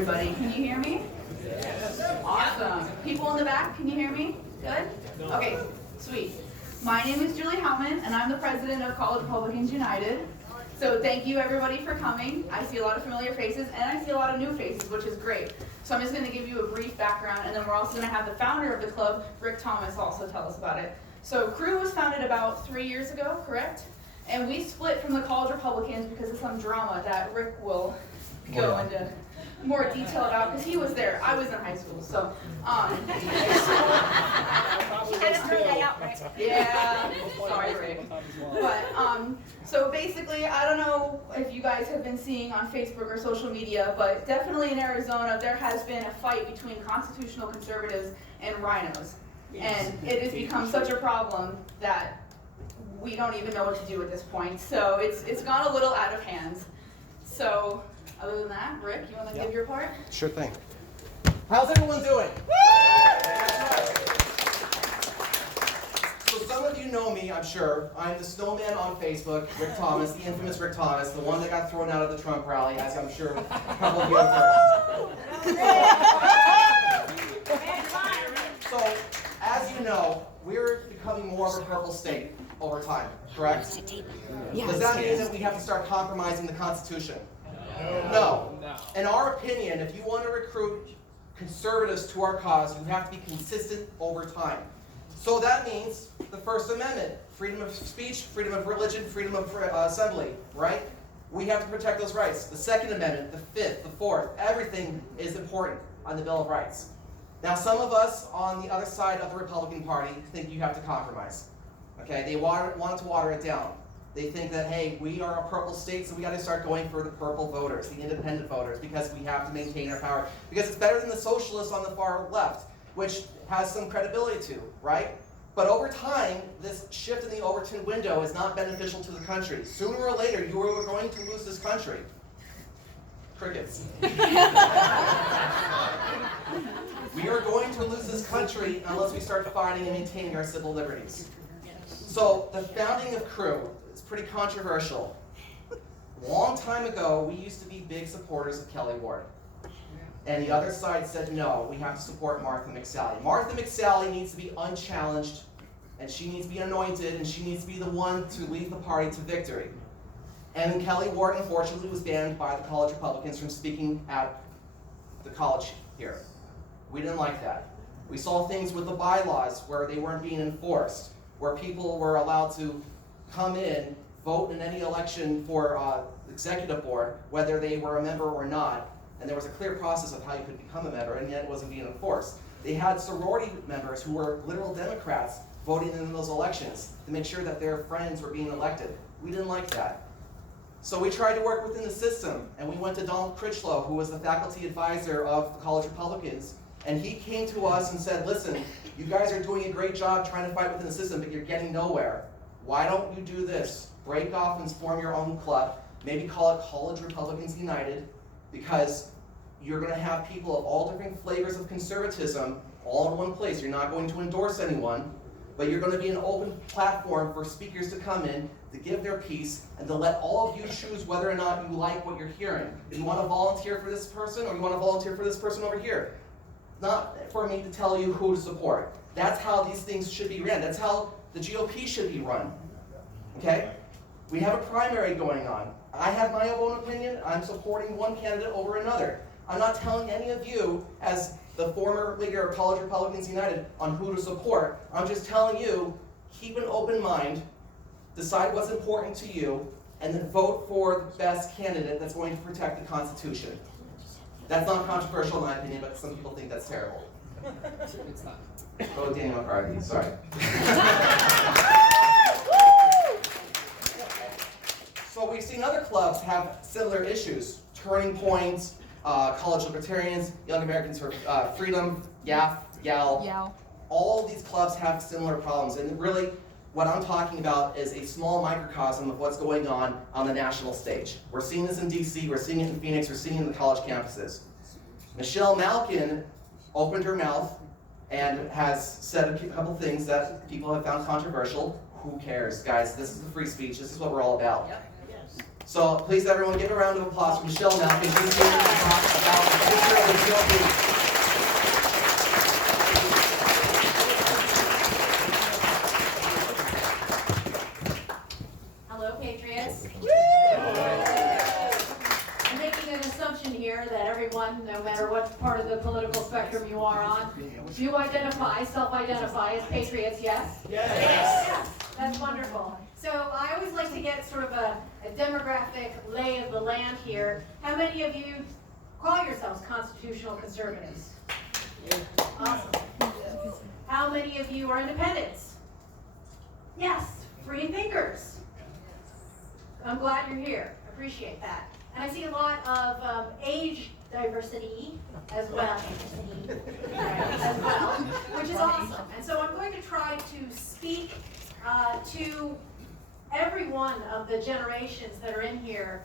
everybody. Can you hear me? Awesome. People in the back, can you hear me? Good? Okay, sweet. My name is Julie Howman, and I'm the president of College Republicans United. So thank you everybody for coming. I see a lot of familiar faces, and I see a lot of new faces, which is great. So I'm just going to give you a brief background, and then we're also going to have the founder of the club, Rick Thomas, also tell us about it. So Crew was founded about 3 years ago, correct? And we split from the College Republicans because of some drama that Rick will go into more detail about, because he was there. I was in high school, so yeah, sorry, Rick. But so basically, I don't know if you guys have been seeing on Facebook or social media, but definitely in Arizona, there has been a fight between constitutional conservatives and rhinos, and it has become such a problem that we don't even know what to do at this point. So it's gone a little out of hand. So other than that, Rick, you want to give your part? Sure thing. How's everyone doing? So some of you know me, I'm sure. I'm the snowman on Facebook, Rick Thomas, the infamous Rick Thomas, the one that got thrown out of the Trump rally, as I'm sure a couple of you have heard. So, as you know, we're becoming more of a purple state over time, correct? Does that mean that we have to start compromising the Constitution? No. In our opinion, if you want to recruit conservatives to our cause, you have to be consistent over time. So that means the First Amendment, freedom of speech, freedom of religion, freedom of assembly, right? We have to protect those rights. The Second Amendment, the Fifth, the Fourth, everything is important on the Bill of Rights. Now, some of us on the other side of the Republican Party think you have to compromise. Okay, they want to water it down. They think that, hey, we are a purple state, so we got to start going for the purple voters, the independent voters, because we have to maintain our power. Because it's better than the socialists on the far left, which has some credibility to, right? But over time, this shift in the Overton window is not beneficial to the country. Sooner or later, you are going to lose this country. Crickets. We are going to lose this country unless we start fighting and maintaining our civil liberties. So the founding of Crew is pretty controversial. A long time ago, we used to be big supporters of Kelly Ward. And the other side said, no, we have to support Martha McSally. Martha McSally needs to be unchallenged, and she needs to be anointed, and she needs to be the one to lead the party to victory. And Kelly Ward, unfortunately, was banned by the college Republicans from speaking at the college here. We didn't like that. We saw things with the bylaws where they weren't being enforced, where people were allowed to come in, vote in any election for executive board, whether they were a member or not, and there was a clear process of how you could become a member, and yet it wasn't being enforced. They had sorority members who were literal Democrats voting in those elections to make sure that their friends were being elected. We didn't like that. So we tried to work within the system, and we went to Donald Critchlow, who was the faculty advisor of the College Republicans, and he came to us and said, listen, you guys are doing a great job trying to fight within the system, but you're getting nowhere. Why don't you do this? Break off and form your own club. Maybe call it College Republicans United, because you're going to have people of all different flavors of conservatism all in one place. You're not going to endorse anyone, but you're going to be an open platform for speakers to come in, to give their piece, and to let all of you choose whether or not you like what you're hearing. Do you want to volunteer for this person, or you want to volunteer for this person over here? Not for me to tell you who to support. That's how these things should be ran. That's how the GOP should be run. Okay? We have a primary going on. I have my own opinion. I'm supporting one candidate over another. I'm not telling any of you, as the former leader of College Republicans United, on who to support. I'm just telling you, keep an open mind, decide what's important to you, and then vote for the best candidate that's going to protect the Constitution. That's not controversial in my opinion, but some people think that's terrible. It's not. Oh, Daniel McCarthy, sorry. So we've seen other clubs have similar issues. Turning Point, College Libertarians, Young Americans for Freedom, YAF, YAL. All of these clubs have similar problems. And really, what I'm talking about is a small microcosm of what's going on the national stage. We're seeing this in DC, we're seeing it in Phoenix, we're seeing it in the college campuses. Michelle Malkin opened her mouth and has said a couple things that people have found controversial. Who cares, guys? This is the free speech. This is what we're all about. Yep. So please, everyone, give a round of applause for Michelle Malkin. She's here to talk about the future assumption here that everyone, no matter what part of the political spectrum you are on, do self-identify as patriots, yes? Yes, that's wonderful. So I always like to get sort of a demographic lay of the land here. How many of you call yourselves constitutional conservatives? Awesome. How many of you are independents? Yes, free thinkers. I'm glad you're here. Appreciate that. And I see a lot of age diversity as well, which is awesome. And so I'm going to try to speak to every one of the generations that are in here.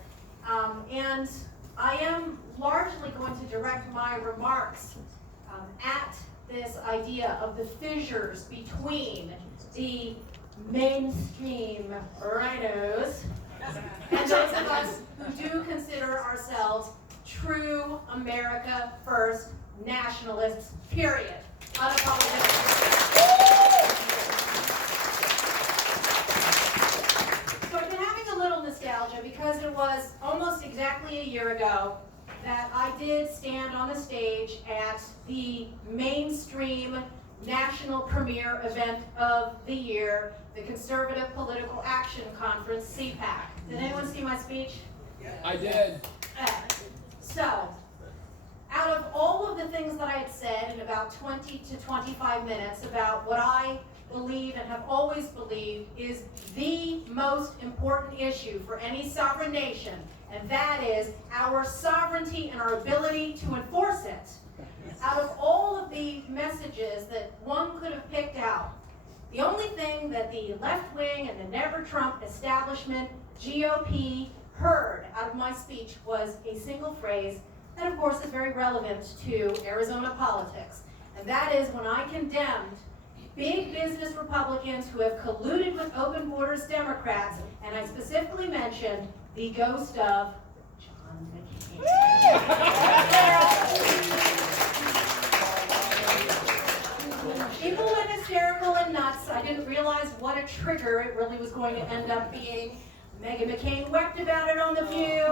And I am largely going to direct my remarks at this idea of the fissures between the mainstream rhinos and those of us who do consider ourselves true America First nationalists, period. Unapologetic. So I've been having a little nostalgia because it was almost exactly a year ago that I did stand on the stage at the mainstream national premiere event of the year, the Conservative Political Action Conference, CPAC. Did anyone see my speech? I did. So, out of all of the things that I had said in about 20 to 25 minutes about what I believe and have always believed is the most important issue for any sovereign nation, and that is our sovereignty and our ability to enforce it. Out of all of the messages that one could have picked out, the only thing that the left wing and the Never Trump establishment GOP heard out of my speech was a single phrase that, of course, is very relevant to Arizona politics. And that is when I condemned big business Republicans who have colluded with open borders Democrats, and I specifically mentioned the ghost of John McCain. People went hysterical and nuts. I didn't realize what a trigger it really was going to end up being. Meghan McCain wept about it on The View.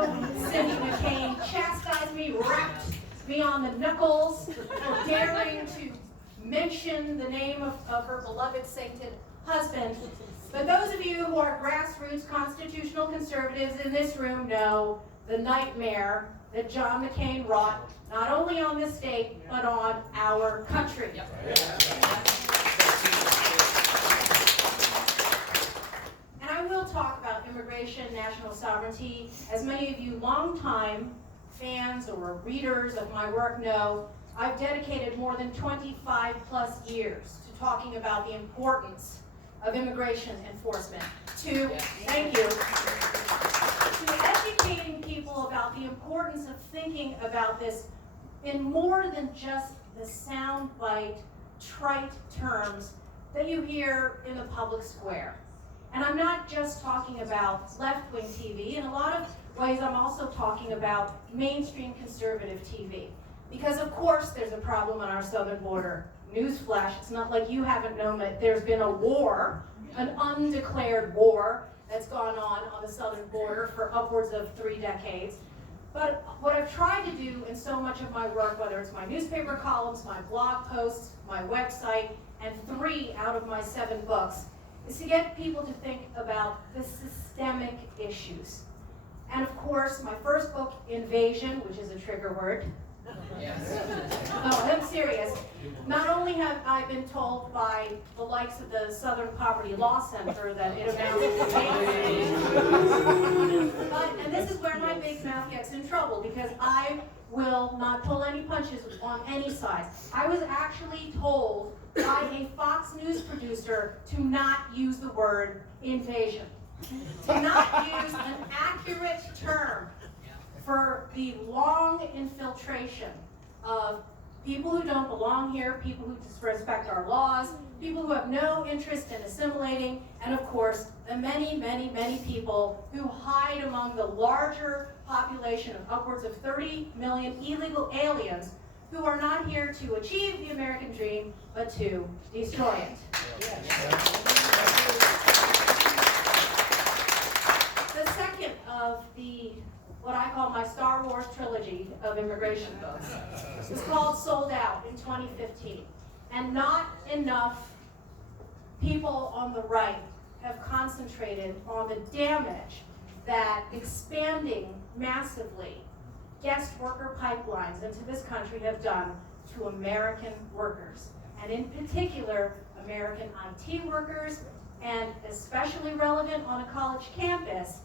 Cindy McCain chastised me, rapped me on the knuckles for daring to mention the name of her beloved sainted husband. But those of you who are grassroots constitutional conservatives in this room know the nightmare that John McCain wrought, not only on this state, but on our country. And I will talk about immigration, national sovereignty. As many of you longtime fans or readers of my work know, I've dedicated more than 25 plus years to talking about the importance of immigration enforcement, thank you, to educating people about the importance of thinking about this in more than just the soundbite, trite terms that you hear in the public square. And I'm not just talking about left-wing TV. In a lot of ways, I'm also talking about mainstream conservative TV. Because of course there's a problem on our southern border. Newsflash, it's not like you haven't known that there's been a war, an undeclared war that's gone on the southern border for upwards of 3 decades. But what I've tried to do in so much of my work, whether it's my newspaper columns, my blog posts, my website, and 3 out of my 7 books, is to get people to think about the systemic issues. And of course, my first book, Invasion, which is a trigger word. Yes. No, I'm serious. Not only have I been told by the likes of the Southern Poverty Law Center that it amounts to hate, but, and this is where my big mouth gets in trouble, because I will not pull any punches on any side. I was actually told by a Fox News producer to not use the word invasion, to not use an accurate term for the long infiltration of people who don't belong here, people who disrespect our laws, people who have no interest in assimilating, and of course, the many, many, many people who hide among the larger population of upwards of 30 million illegal aliens who are not here to achieve the American dream, but to destroy it. The second of the what I call my Star Wars trilogy of immigration books. It's called Sold Out in 2015. And not enough people on the right have concentrated on the damage that expanding massively guest worker pipelines into this country have done to American workers, and in particular, American IT workers, and especially relevant on a college campus,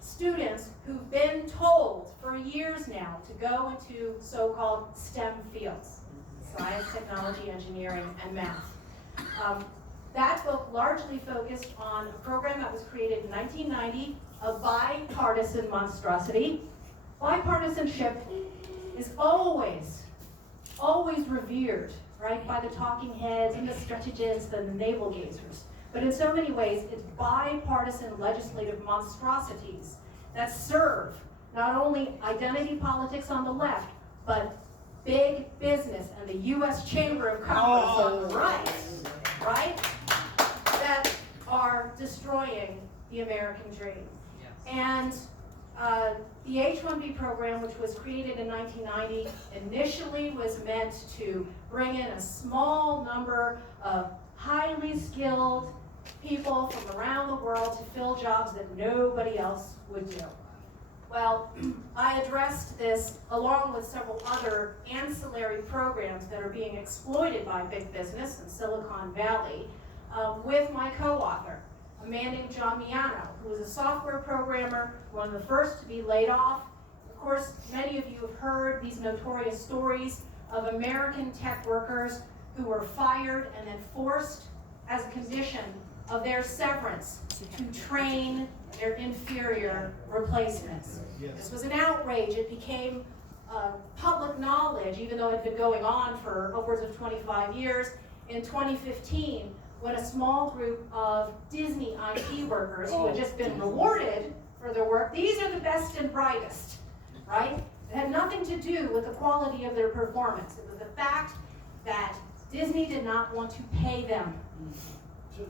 students who've been told for years now to go into so-called STEM fields, science, technology, engineering, and math. That book largely focused on a program that was created in 1990, a bipartisan monstrosity. Bipartisanship is always revered, right, by the talking heads and the strategists and the navel gazers. But in so many ways, it's bipartisan legislative monstrosities that serve not only identity politics on the left, but big business and the U.S. Chamber of Commerce on the right, that are destroying the American dream. And the H-1B program, which was created in 1990, initially was meant to bring in a small number of highly skilled people from around the world to fill jobs that nobody else would do. Well, I addressed this along with several other ancillary programs that are being exploited by big business in Silicon Valley with my co-author, a man named John Miano, who was a software programmer, one of the first to be laid off. Of course, many of you have heard these notorious stories of American tech workers who were fired and then forced as a condition of their severance to train their inferior replacements. Yes. This was an outrage. It became public knowledge, even though it had been going on for upwards of 25 years. In 2015, when a small group of Disney IT workers who had just been rewarded for their work, these are the best and brightest, right? It had nothing to do with the quality of their performance. It was the fact that Disney did not want to pay them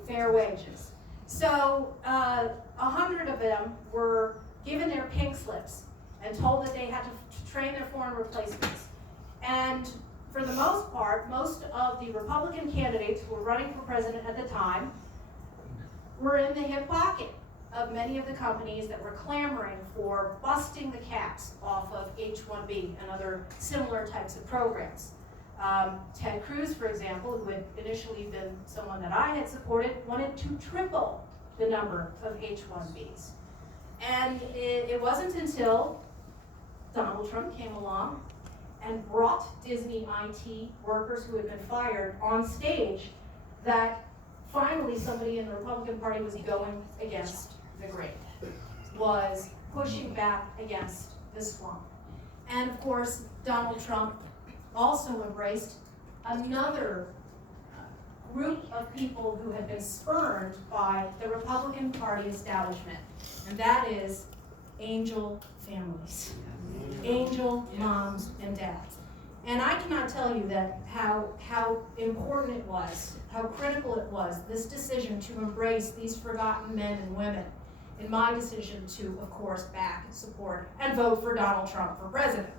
fair wages. So 100 of them were given their pink slips and told that they had to train their foreign replacements. And for the most part, most of the Republican candidates who were running for president at the time were in the hip pocket of many of the companies that were clamoring for busting the caps off of H-1B and other similar types of programs. Ted Cruz, for example, who had initially been someone that I had supported, wanted to triple the number of H-1Bs. And it wasn't until Donald Trump came along and brought Disney IT workers who had been fired on stage that finally somebody in the Republican Party was going against the grain, was pushing back against the swamp. And of course, Donald Trump also embraced another group of people who had been spurned by the Republican Party establishment, and that is angel families, angel moms and dads. And I cannot tell you that how important it was, how critical it was, this decision to embrace these forgotten men and women in my decision to, of course, back, support, and vote for Donald Trump for president.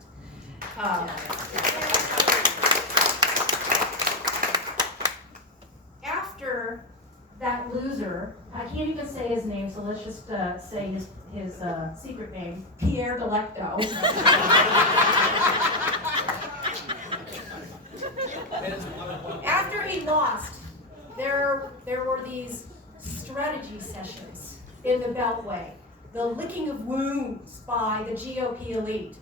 After that loser, I can't even say his name, so let's just say his secret name, Pierre Delecto. After he lost, there were these strategy sessions in the Beltway, the licking of wounds by the GOP elite.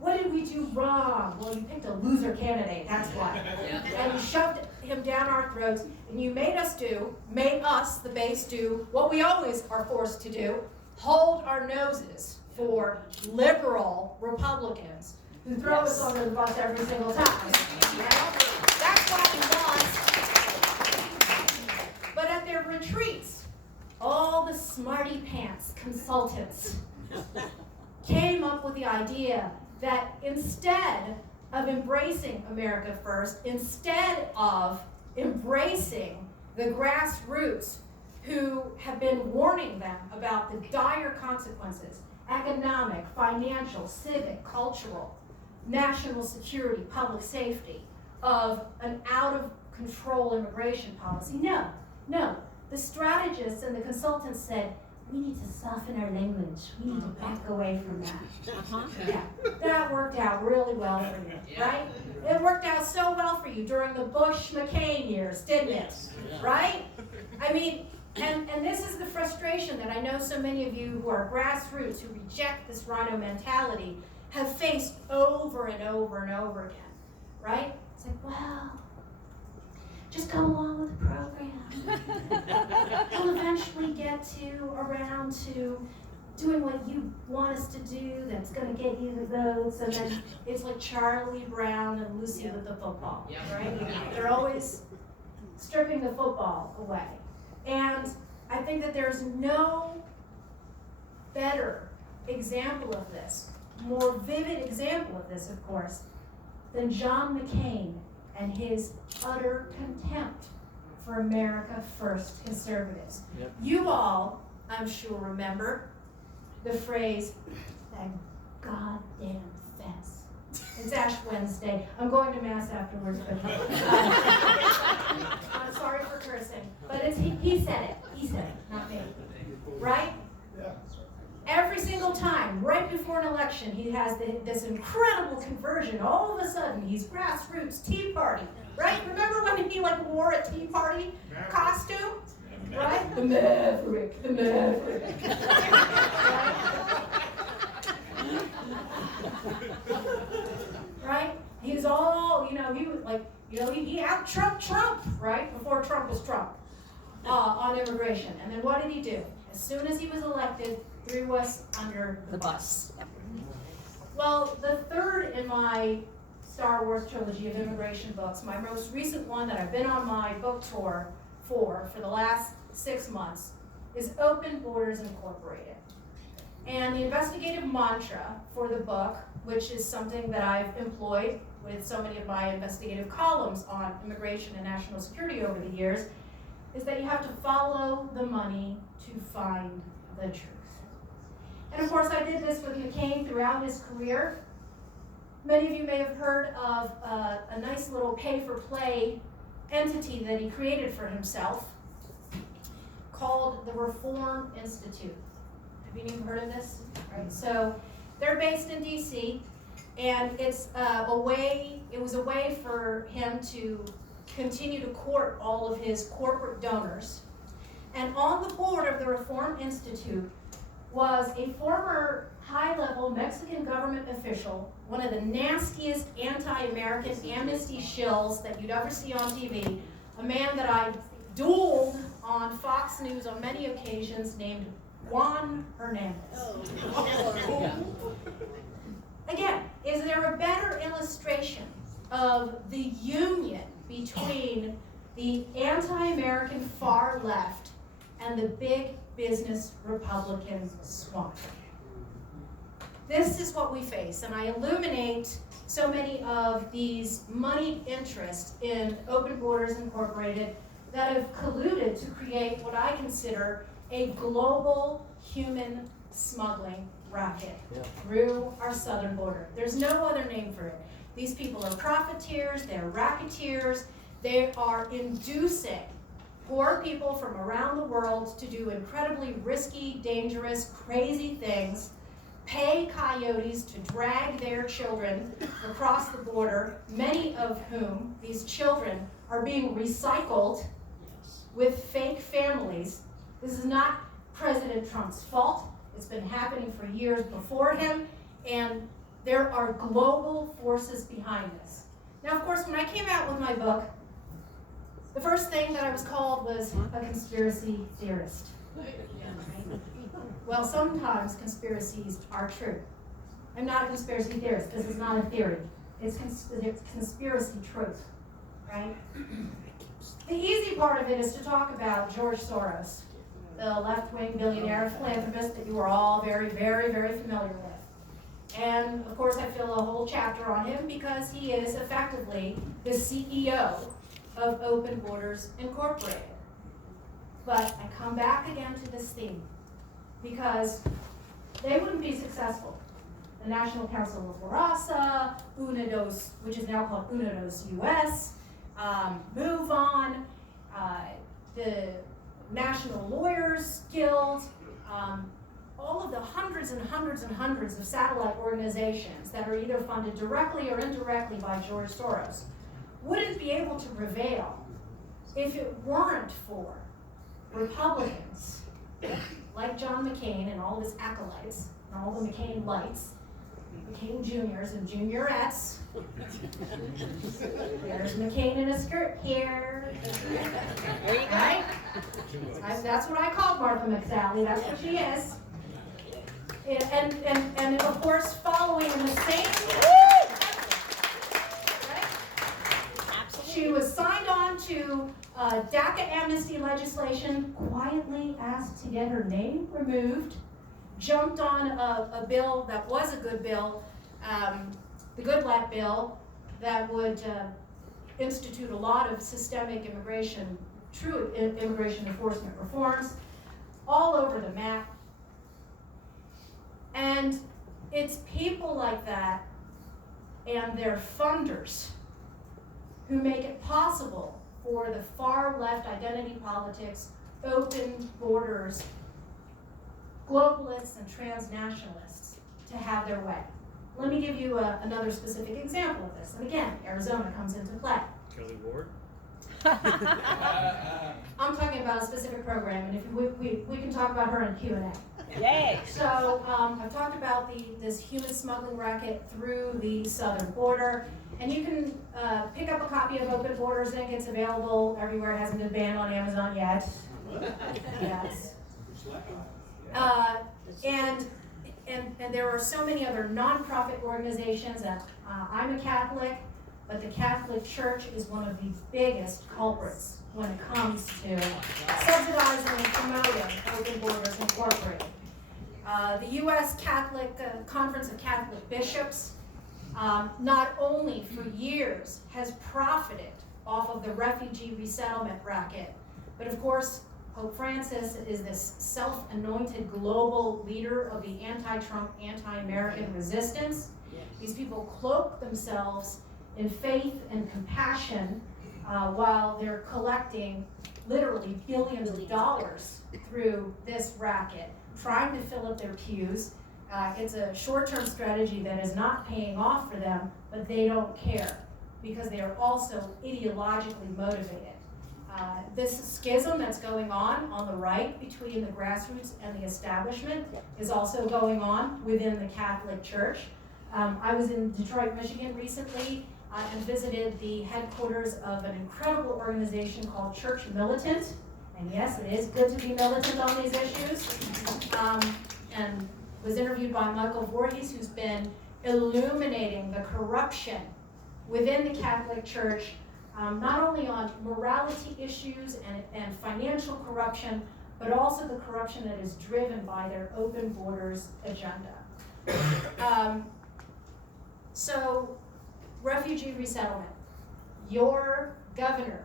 What did we do wrong? Well, you picked a loser candidate, that's why. And you shoved him down our throats, and you made us, the base, do what we always are forced to do, hold our noses for liberal Republicans who throw us under the bus every single time. That's why we lost. But at their retreats, all the smarty pants consultants came up with the idea that instead of embracing America First, instead of embracing the grassroots who have been warning them about the dire consequences economic, financial, civic, cultural, national security, public safety, of an out-of-control immigration policy. No, no. The strategists and the consultants said, we need to soften our language. We need to back away from that. Yeah, that worked out really well for you, right? It worked out so well for you during the Bush-McCain years, didn't it? Right? I mean, and this is the frustration that I know so many of you who are grassroots, who reject this rhino mentality, have faced over and over and over again, right? It's like, well, just go along with the program. We'll eventually get around to doing what you want us to do that's going to get you the votes. And then it's like Charlie Brown and Lucy with the football, right? They're always stripping the football away. And I think that there's no better example of this, more vivid example of this, of course, than John McCain and his utter contempt for America First conservatives. Yep. You all, I'm sure, remember the phrase, that goddamn fence. It's Ash Wednesday. I'm going to Mass afterwards, but I'm sorry for cursing. But he said it. He said it, not me. Right? Yeah. Every single time, right before an election, he has this incredible conversion. All of a sudden, he's grassroots Tea Party, right? Remember when he wore a Tea Party costume, right? The Maverick, the Maverick. Right? He's all, he was like, he out-Trumped Trump, right? Before Trump was Trump, on immigration. And then what did he do? As soon as he was elected, threw us under the bus. Well, the third in my Star Wars trilogy of immigration books, my most recent one that I've been on my book tour for the last 6 months, is Open Borders Incorporated. And the investigative mantra for the book, which is something that I've employed with so many of my investigative columns on immigration and national security over the years, is that you have to follow the money to find the truth. And of course, I did this with McCain throughout his career. Many of you may have heard of a nice little pay-for-play entity that he created for himself called the Reform Institute. Have you even heard of this? Right. So they're based in DC, and it was a way for him to continue to court all of his corporate donors. And on the board of the Reform Institute was a former high-level Mexican government official, one of the nastiest anti-American amnesty shills that you'd ever see on TV, a man that I dueled on Fox News on many occasions, named Juan Hernandez. Again, is there a better illustration of the union between the anti-American far left and the big business Republican swamp? This is what we face, and I illuminate so many of these moneyed interests in Open Borders Incorporated that have colluded to create what I consider a global human smuggling racket through our southern border. There's no other name for it. These people are profiteers, they're racketeers, they are inducing poor people from around the world to do incredibly risky, dangerous, crazy things, pay coyotes to drag their children across the border, many of whom, these children, are being recycled with fake families. This is not President Trump's fault. It's been happening for years before him, and there are global forces behind this. Now, of course, when I came out with my book, the first thing that I was called was a conspiracy theorist. Well, sometimes conspiracies are true. I'm not a conspiracy theorist. This is not a theory. It's conspiracy truth, right? The easy part of it is to talk about George Soros, the left-wing billionaire philanthropist that you are all very, very, very familiar with. And of course, I fill a whole chapter on him because he is effectively the CEO of Open Borders Incorporated. But I come back again to this theme because they wouldn't be successful. The National Council of La Raza, Unidos, which is now called Unidos US, Move On, the National Lawyers Guild, all of the hundreds and hundreds and hundreds of satellite organizations that are either funded directly or indirectly by George Soros wouldn't be able to prevail if it weren't for Republicans like John McCain and all of his acolytes, and all the McCain lights, McCain Juniors and Juniorettes. There's McCain in a skirt here. Right? That's what I called Martha McSally. That's what she is. And of course, following in the same. Right? She was signed on to DACA amnesty legislation, quietly asked to get her name removed, jumped on a bill that was a good bill, the Goodlatte bill, that would institute a lot of systemic immigration, true immigration enforcement reforms, all over the map. And it's people like that and their funders who make it possible for the far left identity politics, open borders, globalists and transnationalists to have their way. Let me give you another specific example of this. And again, Arizona comes into play. Kelly Ward? I'm talking about a specific program, and if we can talk about her in Q&A. Yay! So I've talked about this human smuggling racket through the southern border, and you can pick up a copy of Open Borders. I think it's available everywhere. It hasn't been banned on Amazon yet. Yes. And there are so many other nonprofit organizations. I'm a Catholic, but the Catholic Church is one of the biggest culprits when it comes to subsidizing and promoting Open Borders Incorporated. The U.S. Catholic Conference of Catholic Bishops not only for years has profited off of the refugee resettlement racket, but of course Pope Francis is this self-anointed global leader of the anti-Trump, anti-American resistance. These people cloak themselves in faith and compassion while they're collecting literally billions of dollars through this racket, trying to fill up their pews. It's a short-term strategy that is not paying off for them, but they don't care because they are also ideologically motivated. This schism that's going on the right between the grassroots and the establishment is also going on within the Catholic Church. I was in Detroit, Michigan recently and visited the headquarters of an incredible organization called Church Militant. And yes, it is good to be militant on these issues. And was interviewed by Michael Voorhees, who's been illuminating the corruption within the Catholic Church, not only on morality issues and financial corruption, but also the corruption that is driven by their open borders agenda. So, refugee resettlement. Your governor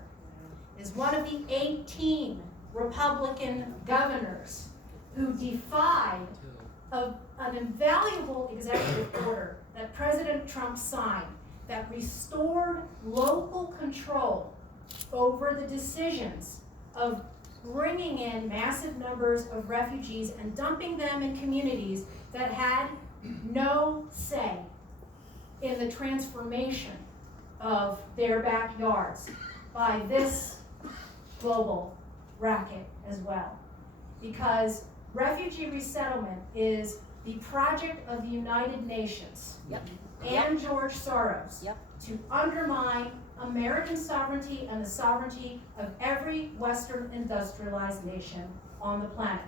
is one of the 18 Republican governors who defied an invaluable executive order that President Trump signed that restored local control over the decisions of bringing in massive numbers of refugees and dumping them in communities that had no say in the transformation of their backyards by this global racket as well. Because refugee resettlement is the project of the United Nations and George Soros to undermine American sovereignty and the sovereignty of every Western industrialized nation on the planet.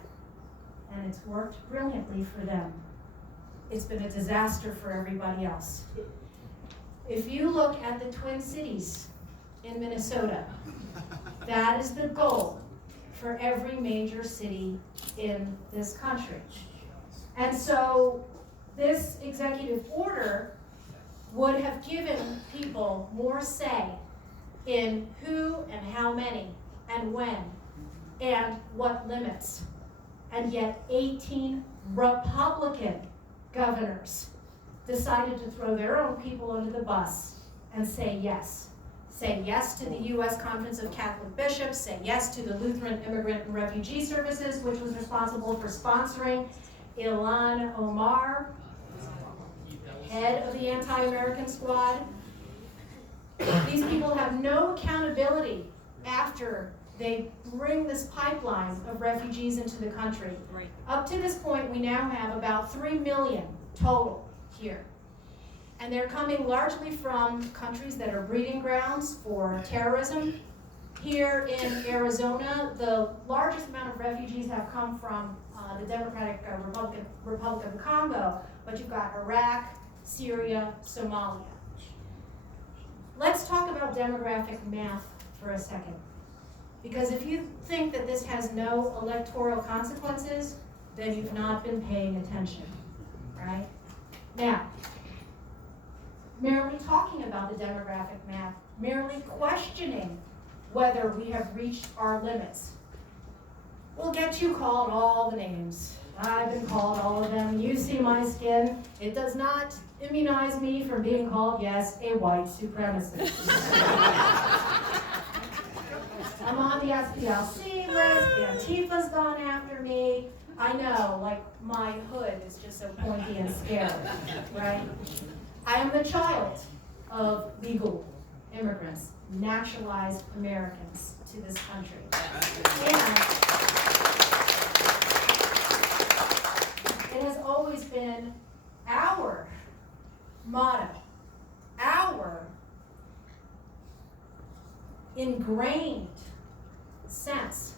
And it's worked brilliantly for them. It's been a disaster for everybody else. If you look at the Twin Cities in Minnesota, that is the goal for every major city in this country. And so this executive order would have given people more say in who and how many and when and what limits. And yet 18 Republican governors decided to throw their own people under the bus and say yes. Say yes to the U.S. Conference of Catholic Bishops, say yes to the Lutheran Immigrant and Refugee Services, which was responsible for sponsoring Ilhan Omar, head of the anti-American squad. These people have no accountability after they bring this pipeline of refugees into the country. Right. Up to this point, we now have about 3 million total here. And they're coming largely from countries that are breeding grounds for terrorism. Here in Arizona, the largest amount of refugees have come from the Democratic Republic of the Congo, but you've got Iraq, Syria, Somalia. Let's talk about demographic math for a second. Because if you think that this has no electoral consequences, then you've not been paying attention, right? Now, merely talking about the demographic math, merely questioning whether we have reached our limits, will get you called all the names. I've been called all of them. You see my skin. It does not immunize me from being called, yes, a white supremacist. I'm on the SPLC list. Antifa's gone after me. I know, like, my hood is just so pointy and scary, right? I am the child of legal immigrants, naturalized Americans to this country. And it has always been our motto, our ingrained sense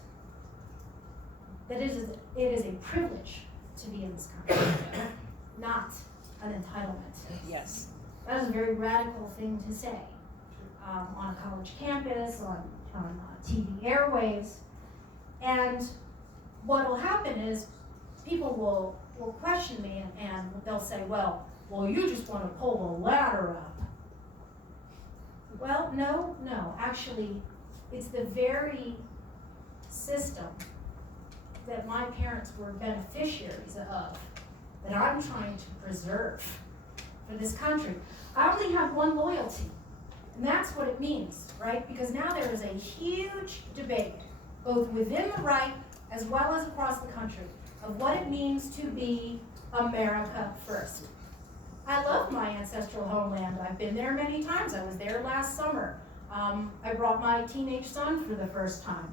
that it is a privilege to be in this country, not an entitlement. Yes. That is a very radical thing to say on a college campus, on TV airwaves. And what will happen is people will question me and they'll say, well, you just want to pull the ladder up. Well, no, actually, it's the very system that my parents were beneficiaries of that I'm trying to preserve for this country. I only have one loyalty, and that's what it means, right? Because now there is a huge debate, both within the right as well as across the country, of what it means to be America first. I love my ancestral homeland. I've been there many times. I was there last summer. I brought my teenage son for the first time.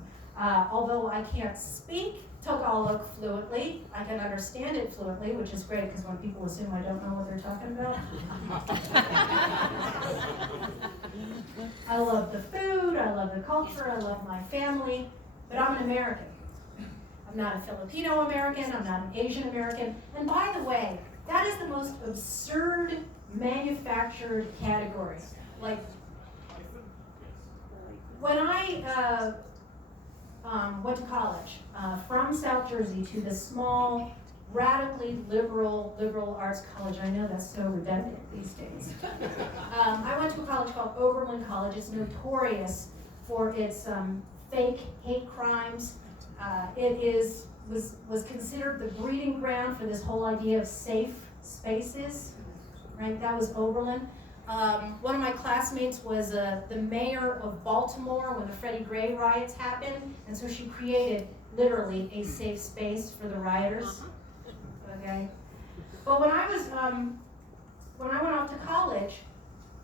Although I can't speak Tagalog fluently, I can understand it fluently, which is great because when people assume I don't know what they're talking about. I love the food, I love the culture, I love my family, but I'm an American. I'm not a Filipino American, I'm not an Asian American. And by the way, that is the most absurd manufactured category. Like, when I went to college from South Jersey to this small, radically liberal arts college. I know that's so redundant these days. I went to a college called Oberlin College. It's notorious for its fake hate crimes. It was considered the breeding ground for this whole idea of safe spaces. Right? That was Oberlin. One of my classmates was the mayor of Baltimore when the Freddie Gray riots happened, and so she created literally a safe space for the rioters. Okay, but when I went off to college,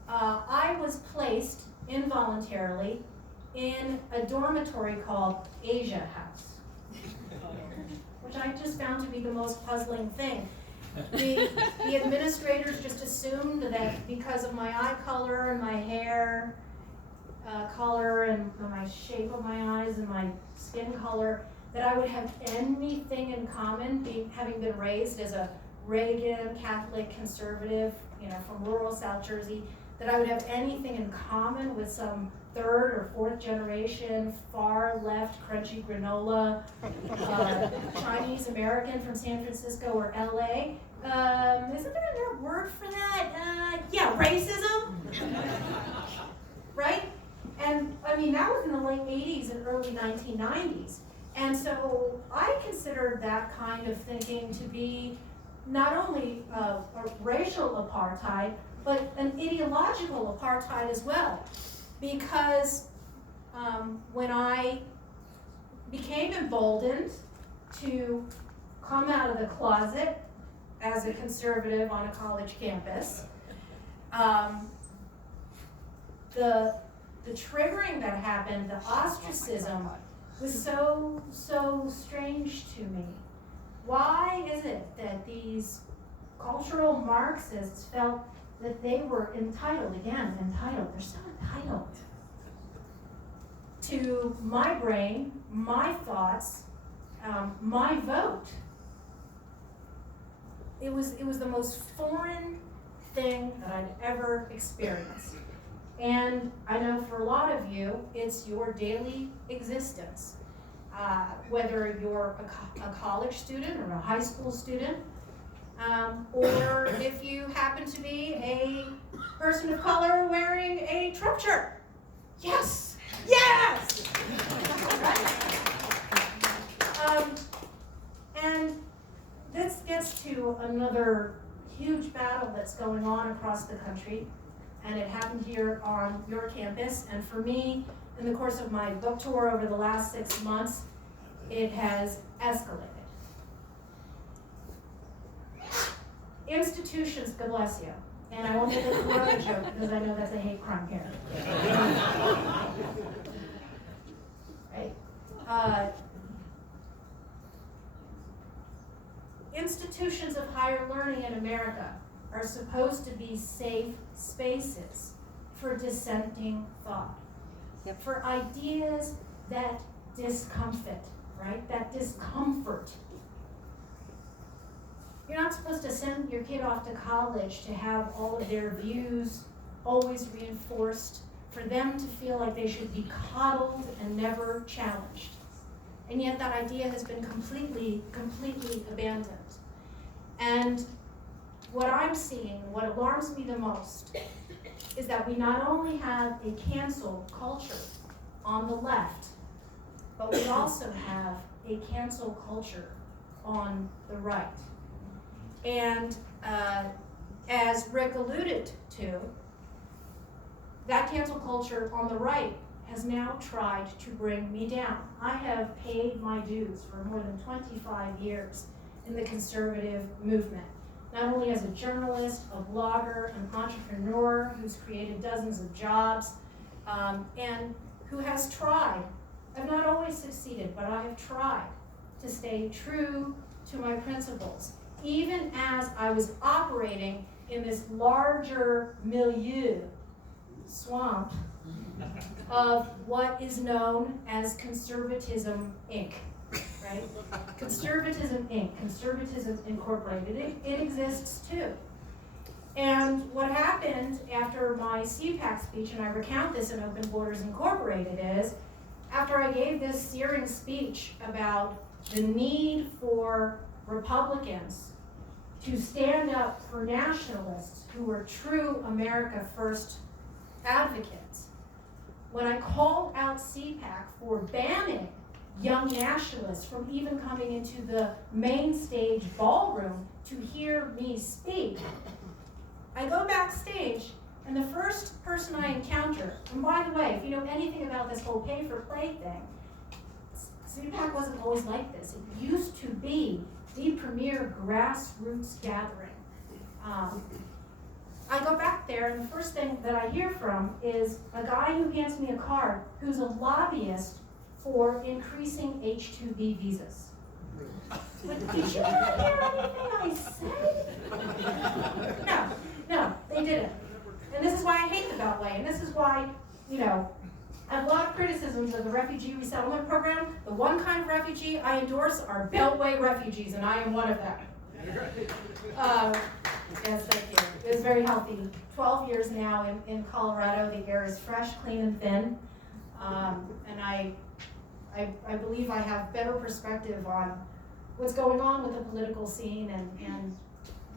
I was placed involuntarily in a dormitory called Asia House, which I just found to be the most puzzling thing. The administrators just assumed that because of my eye color and my hair color and my shape of my eyes and my skin color, that I would have anything in common, having been raised as a Reagan Catholic conservative, from rural South Jersey, that I would have anything in common with some third or fourth generation far left crunchy granola Chinese American from San Francisco or LA. Isn't there another word for that? Yeah, racism. Right? And I mean, that was in the late 80s and early 1990s. And so I consider that kind of thinking to be not only a racial apartheid, but an ideological apartheid as well. Because when I became emboldened to come out of the closet as a conservative on a college campus, the triggering that happened, the ostracism, was so strange to me. Why is it that these cultural Marxists felt that they were entitled, they're so entitled to my brain, my thoughts, my vote? It was the most foreign thing that I'd ever experienced. And I know for a lot of you, it's your daily existence. Whether you're a college student or a high school student, or if you happen to be a person of color wearing a Trump shirt. Yes! Yes! And this gets to another huge battle that's going on across the country, and it happened here on your campus. And for me, in the course of my book tour over the last 6 months, it has escalated. Institutions, God bless you. And I won't make a corona joke because I know that's a hate crime here. Right? Institutions of higher learning in America are supposed to be safe spaces for dissenting thought, for ideas that discomfort, right? That discomfort. You're not supposed to send your kid off to college to have all of their views always reinforced, for them to feel like they should be coddled and never challenged. And yet that idea has been completely abandoned. And what I'm seeing, what alarms me the most, is that we not only have a cancel culture on the left, but we also have a cancel culture on the right. And as Rick alluded to, that cancel culture on the right has now tried to bring me down. I have paid my dues for more than 25 years in the conservative movement, not only as a journalist, a blogger, an entrepreneur who's created dozens of jobs, and who has tried. I've not always succeeded, but I have tried to stay true to my principles, even as I was operating in this larger milieu, swamp, of what is known as Conservatism, Inc., right? Conservatism, Inc., Conservatism Incorporated, it exists too. And what happened after my CPAC speech, and I recount this in Open Borders Incorporated, is after I gave this searing speech about the need for Republicans to stand up for nationalists who were true America First advocates, when I called out CPAC for banning young nationalists from even coming into the main stage ballroom to hear me speak, I go backstage, and the first person I encounter, and by the way, if you know anything about this whole pay for play thing, CPAC wasn't always like this. It used to be the premier grassroots gathering. I go back there, and the first thing that I hear from is a guy who hands me a card who's a lobbyist for increasing H-2B visas. But did you not hear anything I said? No, they didn't. And this is why I hate the Beltway, and this is why, I have a lot of criticisms of the refugee resettlement program. The one kind of refugee I endorse are Beltway refugees, and I am one of them. Yes, thank you. It's very healthy. 12 years now in Colorado. The air is fresh, clean, and thin. And I believe I have better perspective on what's going on with the political scene and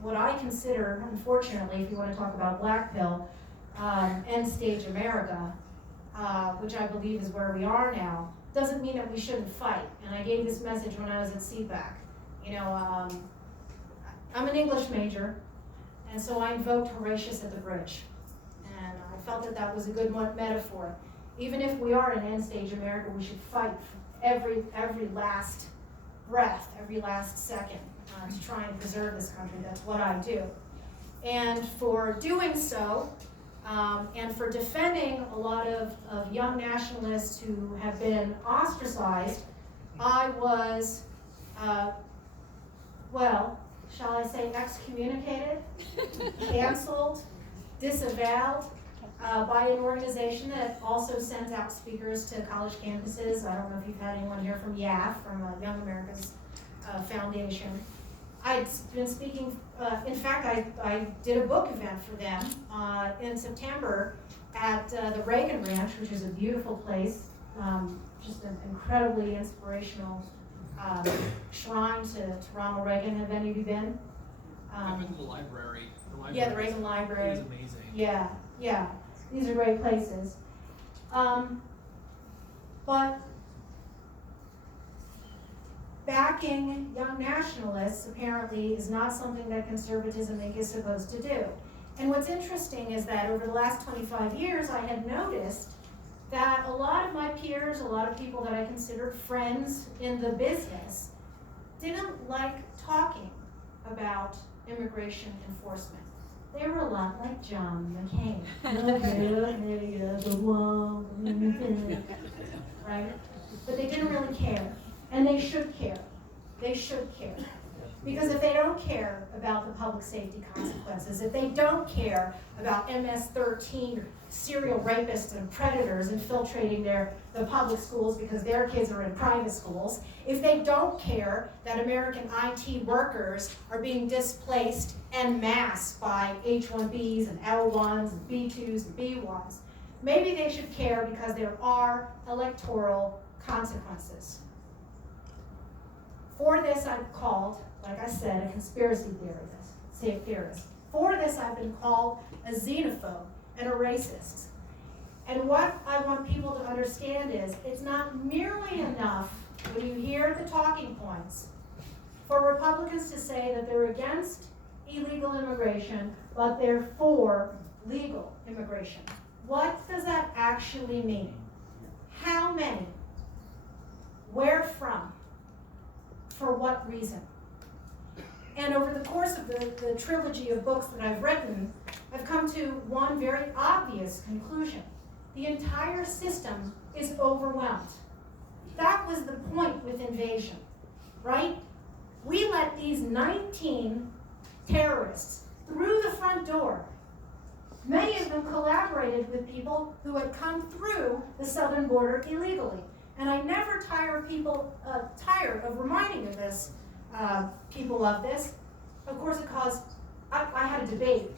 what I consider, unfortunately, if you want to talk about black pill, end stage America. which I believe is where we are now, doesn't mean that we shouldn't fight. And I gave this message when I was at CPAC. You know, I'm an English major, and so I invoked Horatius at the bridge. And I felt that that was a good metaphor. Even if we are in end-stage America, we should fight for every last breath, every last second to try and preserve this country. That's what I do. And for doing so, and for defending a lot of young nationalists who have been ostracized, I was, well, shall I say excommunicated, canceled, disavowed by an organization that also sends out speakers to college campuses. I don't know if you've had anyone here from YAF, from Young America's Foundation. I'd been speaking, in fact, I did a book event for them in September at the Reagan Ranch, which is a beautiful place, just an incredibly inspirational shrine to Ronald Reagan. Have any of you been? I've been to the library. Yeah, the Reagan Library. It is amazing. Yeah. These are great places. But backing young nationalists apparently is not something that conservatism is supposed to do. And what's interesting is that over the last 25 years, I had noticed that a lot of my peers, a lot of people that I considered friends in the business, didn't like talking about immigration enforcement. They were a lot like John McCain. Right? But they didn't really care. And they should care. They should care. Because if they don't care about the public safety consequences, if they don't care about MS-13 serial rapists and predators infiltrating the public schools because their kids are in private schools, if they don't care that American IT workers are being displaced en masse by H-1Bs and L-1s and B-2s and B-1s, maybe they should care because there are electoral consequences. For this, I'm called, like I said, a conspiracy theorist. For this, I've been called a xenophobe and a racist. And what I want people to understand is, it's not merely enough, when you hear the talking points, for Republicans to say that they're against illegal immigration, but they're for legal immigration. What does that actually mean? How many? Where from? For what reason? And over the course of the trilogy of books that I've written, I've come to one very obvious conclusion. The entire system is overwhelmed. That was the point with invasion, right? We let these 19 terrorists through the front door. Many of them collaborated with people who had come through the southern border illegally. And I never tired of reminding of this, people of this. Of course, it caused, I had a debate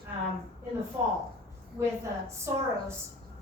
in the fall with Soros